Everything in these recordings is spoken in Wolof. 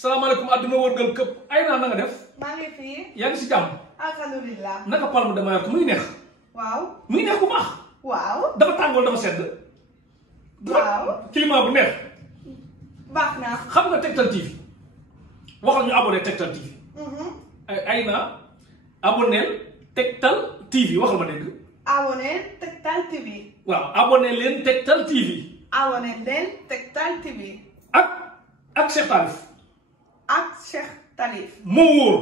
salaamaaleykum àdduna wërgal këpp ay naa na nga def. maa ngi fi. yaa ngi si jàmm. alhamdulilah. naka Palme de Mallorca muy neex. waaw. muy neex bu baax. waaw. dafa tàngoor dafa sedd. waaw. climat bu neex. baax na. xam nga Tektal TV. waxal ñu abonné Tektal TV. ay naa abonné Tektal TV waxal ma dégg. abonné Tektal TV. waaw abonné leen Tektal TV. abonné leen Tektal TV. ak Cheikh Talif. ak Cheikh Talif. moo wóor.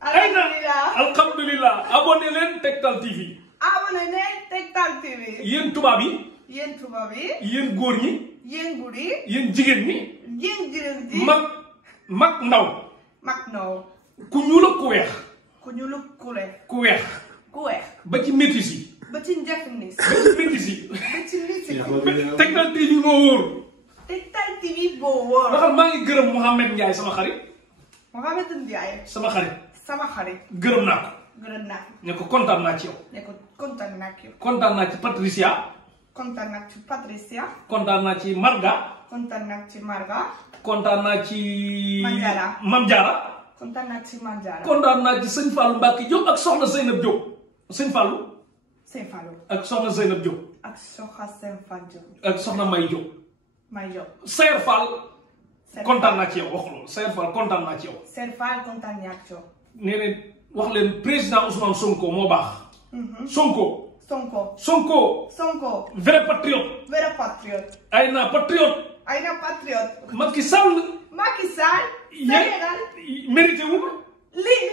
alhamdulilah. alhamdulilah abonné leen Tektal TV. abonné leen Tektal TV. yéen tubaab yi. yéen tubaab yi. yéen góor ñi. yéen góor yi. yéen jigéen ñi. yéen jigéen ji. mag ndaw. mag ndaw. ku ñuul ak ku weex. ku ñuul ak ku weex. ku weex. ku weex. ba ci métis yi. ba ci njëkk ba ci métis yi. ba ci nit yi. Tektal TV moo wóor. Tektal TV boo wóor. waxal maa ngi gërëm Mouhamed Ndiaye sama xarit. Mouhamed Ndiaye. sama xarit. sama xarit. gërëm naa ko. gërëm naa ko. ne ko kontaan naa ci yow. ne ko kontaan naa ci yow. kontaan naa ci Patricia. kontaan naa ci Patricia. kontaan naa ci Marga. kontaan naa ci Marga. kontaan naa ci. Mam Diarra. kontaan naa ci Mam Diarra. kontaan naa ci sëñ Fallou Mbacke Diop ak soxna Zeynab Diop. sëñ Fallou. sëñ Fallou. ak soxna Zeynab Diop. ak soxna sëñ Fallou Diop. ak soxna May Diop. May Diop. Seer Fall. kontaan naa ci yow wax loolu Seer Fall kontaan naa ci yow. Seer Fall kontaan naa ci yow. nee na wax leen président Ousmane Sonko moo baax. Sonko. Sonko. Sonko. Sonko. vrai patriote. vrai patriote. ay na patriote. ay na patriote. Macky Sall. Macky Sall. Sénégal. mérité wu. lii.